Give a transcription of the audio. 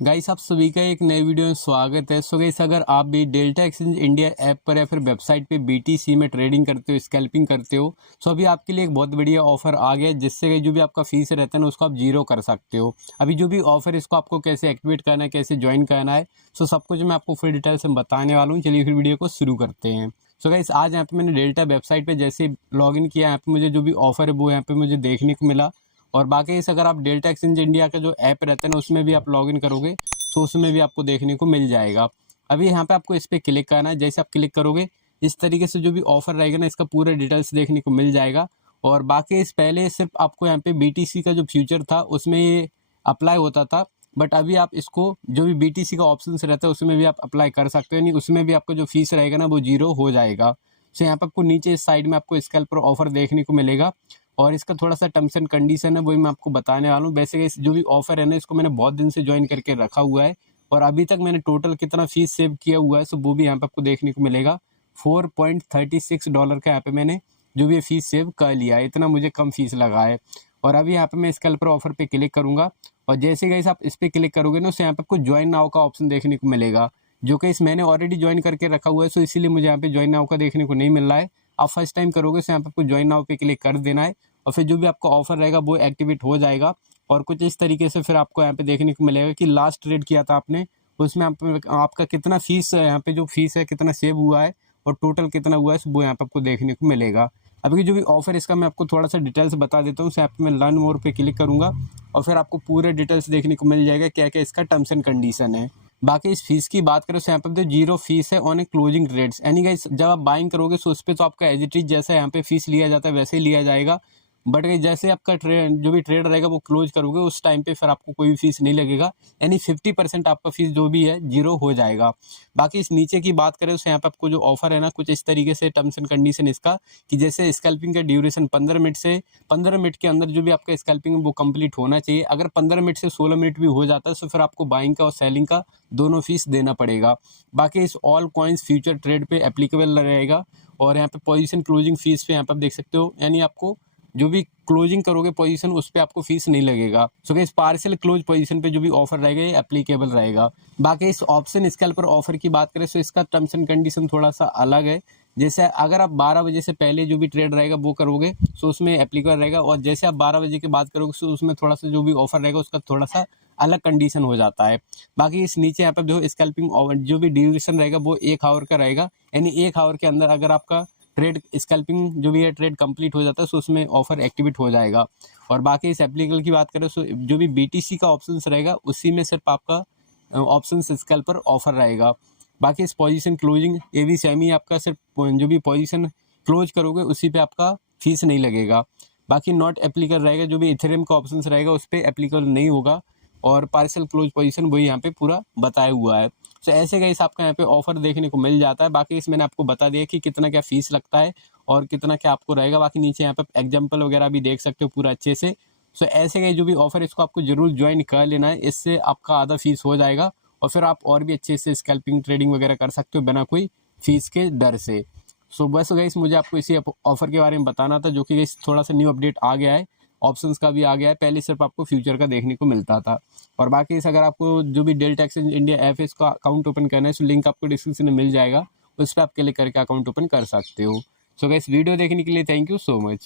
Guys आप सभी का एक नए वीडियो में स्वागत है। सो गाइस अगर आप भी डेल्टा एक्सचेंज इंडिया ऐप पर या फिर वेबसाइट पे बीटीसी में ट्रेडिंग करते हो, स्कैल्पिंग करते हो, सो अभी आपके लिए एक बहुत बढ़िया ऑफर आ गया है जिससे जो भी आपका फीस रहता है ना उसको आप जीरो कर सकते हो। अभी जो भी ऑफर इसको आपको कैसे एक्टिवेट करना है, कैसे ज्वाइन करना है, सो सब कुछ मैं आपको फुल डिटेल से बताने वाला हूँ। चलिए फिर वीडियो को शुरू करते हैं। सो गाइस आज यहाँ पे मैंने डेल्टा वेबसाइट पे जैसे लॉग इन किया, यहाँ पे मुझे जो भी ऑफर है वो यहाँ पे मुझे देखने को मिला। और बाकी इस अगर आप डेल्टा एक्सचेंज इंडिया का जो ऐप रहता है ना उसमें भी आप लॉगिन करोगे तो उसमें भी आपको देखने को मिल जाएगा। अभी यहाँ पे आपको इस पर क्लिक करना है। जैसे आप क्लिक करोगे इस तरीके से जो भी ऑफर रहेगा ना इसका पूरा डिटेल्स देखने को मिल जाएगा। और बाकी इस पहले सिर्फ आपको यहाँ पे बीटीसी का जो फ्यूचर था उसमें ये अप्लाई होता था, बट अभी आप इसको जो भी बीटीसी का ऑप्शन रहता है उसमें भी आप अप्लाई कर सकते हो, नहीं उसमें भी आपका जो फीस रहेगा ना वो जीरो हो जाएगा। सो यहाँ पे आपको नीचे इस साइड में आपको स्कैल्पर ऑफर देखने को मिलेगा और इसका थोड़ा सा टर्म्स एंड कंडीशन है वही मैं आपको बताने वाला हूँ। वैसे जो भी ऑफर है ना इसको मैंने बहुत दिन से ज्वाइन करके रखा हुआ है और अभी तक मैंने टोटल कितना फीस सेव किया हुआ है सो वो भी यहाँ पे आपको देखने को मिलेगा। $4.36 का यहाँ पे मैंने जो भी फीस सेव कर लिया है, इतना मुझे कम फीस लगा है। और अभी यहाँ पे मैं स्कैल्पर ऑफर पे क्लिक करूंगा और जैसे गाइस आप इस पर क्लिक करोगे ना उससे यहाँ पे आपको ज्वाइन नाउ का ऑप्शन देखने को मिलेगा, जो कि इस मैंने ऑलरेडी ज्वाइन करके रखा हुआ है सो इसीलिए मुझे यहाँ पे ज्वाइन नाउ का देखने को नहीं मिल रहा है। आप फर्स्ट टाइम करोगे तो यहाँ पे आपको ज्वाइन नाउ पे क्लिक कर देना है और फिर जो भी आपका ऑफर रहेगा वो एक्टिवेट हो जाएगा। और कुछ इस तरीके से फिर आपको यहाँ पे देखने को मिलेगा कि लास्ट ट्रेड किया था आपने उसमें आपका कितना फीस यहाँ पे जो फीस है कितना सेव हुआ है और टोटल कितना हुआ है वो यहाँ पे आपको देखने को मिलेगा। अभी जो भी ऑफर इसका मैं आपको थोड़ा सा डिटेल्स बता देता हूँ। यहाँ पे मैं लर्न मोर पे क्लिक करूँगा और फिर आपको पूरे डिटेल्स देखने को मिल जाएगा क्या क्या इसका टर्म्स एंड कंडीशन है। बाकी इस फीस की बात करें तो यहाँ पे जीरो फीस है ऑन ए क्लोजिंग ट्रेड्स, यानी गाइस जब आप बाइंग करोगे तो उस पर तो आपका एज इट इज जैसा यहाँ पे फीस लिया जाता है वैसे ही लिया जाएगा, बट जैसे आपका जो भी ट्रेड रहेगा वो क्लोज करोगे उस टाइम पे फिर आपको कोई भी फीस नहीं लगेगा, यानी 50% आपका फीस जो भी है जीरो हो जाएगा। बाकी इस नीचे की बात करें तो यहाँ पे आपको जो ऑफर है ना कुछ इस तरीके से टर्म्स एंड कंडीशन इसका कि जैसे स्कैल्पिंग का ड्यूरेशन 15 मिनट से 15 मिनट के अंदर जो भी आपका स्कैल्पिंग वो कंप्लीट होना चाहिए। अगर 15 मिनट से 16 मिनट भी हो जाता है तो फिर आपको बाइंग का और सेलिंग का दोनों फीस देना पड़ेगा। बाकी इस ऑल कॉइन्स फ्यूचर ट्रेड पे एप्लीकेबल रहेगा। और यहाँ पे पोजीशन क्लोजिंग फीस पे यहाँ पे आप देख सकते हो, यानी आपको जो भी क्लोजिंग करोगे पोजीशन उस पर आपको फीस नहीं लगेगा। So guys partial close position पे जो भी ऑफर रहेगा ये एप्लीकेबल रहेगा। बाकी इस ऑप्शन स्कैल्पर ऑफर की बात करें तो इसका टर्म्स एंड कंडीशन थोड़ा सा अलग है। जैसे अगर आप 12 बजे से पहले जो भी ट्रेड रहेगा वो करोगे तो उसमें एप्लीकेबल रहेगा, और जैसे आप 12 बजे की बात करोगे तो उसमें थोड़ा सा जो भी ऑफर रहेगा उसका थोड़ा सा अलग कंडीशन हो जाता है। बाकी इस नीचे यहाँ पर जो स्कैल्पिंग जो भी ड्यूरेशन रहेगा वो 1 आवर का रहेगा, यानी 1 आवर के अंदर अगर आपका ट्रेड स्कैल्पिंग जो भी है ट्रेड कंप्लीट हो जाता है तो उसमें ऑफर एक्टिवेट हो जाएगा। और बाकी इस एप्लीकेबल की बात करें तो जो भी बीटीसी का ऑप्शन रहेगा उसी में सिर्फ आपका ऑप्शन स्कैल्पर ऑफर रहेगा। बाकी इस पोजीशन क्लोजिंग ये भी सेम ही आपका सिर्फ जो भी पोजीशन क्लोज करोगे उसी पे आपका फीस नहीं लगेगा। बाकी नॉट एप्लीकेबल रहेगा, जो भी इथेरियम का ऑप्शन रहेगा उस पर एप्लीकेबल नहीं होगा। और पार्शियल क्लोज पोजीशन वही यहाँ पे पूरा बताया हुआ है। तो ऐसे गाइस आपका यहाँ पे ऑफर देखने को मिल जाता है। बाकी इस मैंने आपको बता दिया कि कितना क्या फीस लगता है और कितना क्या आपको रहेगा। बाकी नीचे यहाँ पे एग्जाम्पल वगैरह भी देख सकते हो पूरा अच्छे से। सो ऐसे गाइस जो भी ऑफर इसको आपको जरूर ज्वाइन कर लेना है, इससे आपका आधा फीस हो जाएगा और फिर आप और भी अच्छे से स्कैल्पिंग ट्रेडिंग वगैरह कर सकते हो बिना कोई फीस के डर से। सो बस गाइस मुझे आपको इसी ऑफर के बारे में बताना था, जो कि गाइस थोड़ा सा न्यू अपडेट आ गया है, ऑप्शंस का भी आ गया है। पहले सिर्फ आपको फ्यूचर का देखने को मिलता था। और बाकी इस अगर आपको जो भी डेल्टा एक्सचेंज इंडिया ऐप है इसका अकाउंट ओपन करना है तो लिंक आपको डिस्क्रिप्शन में मिल जाएगा, उस पर आप क्लिक करके अकाउंट ओपन कर सकते हो। सो गाइस वीडियो देखने के लिए थैंक यू सो मच।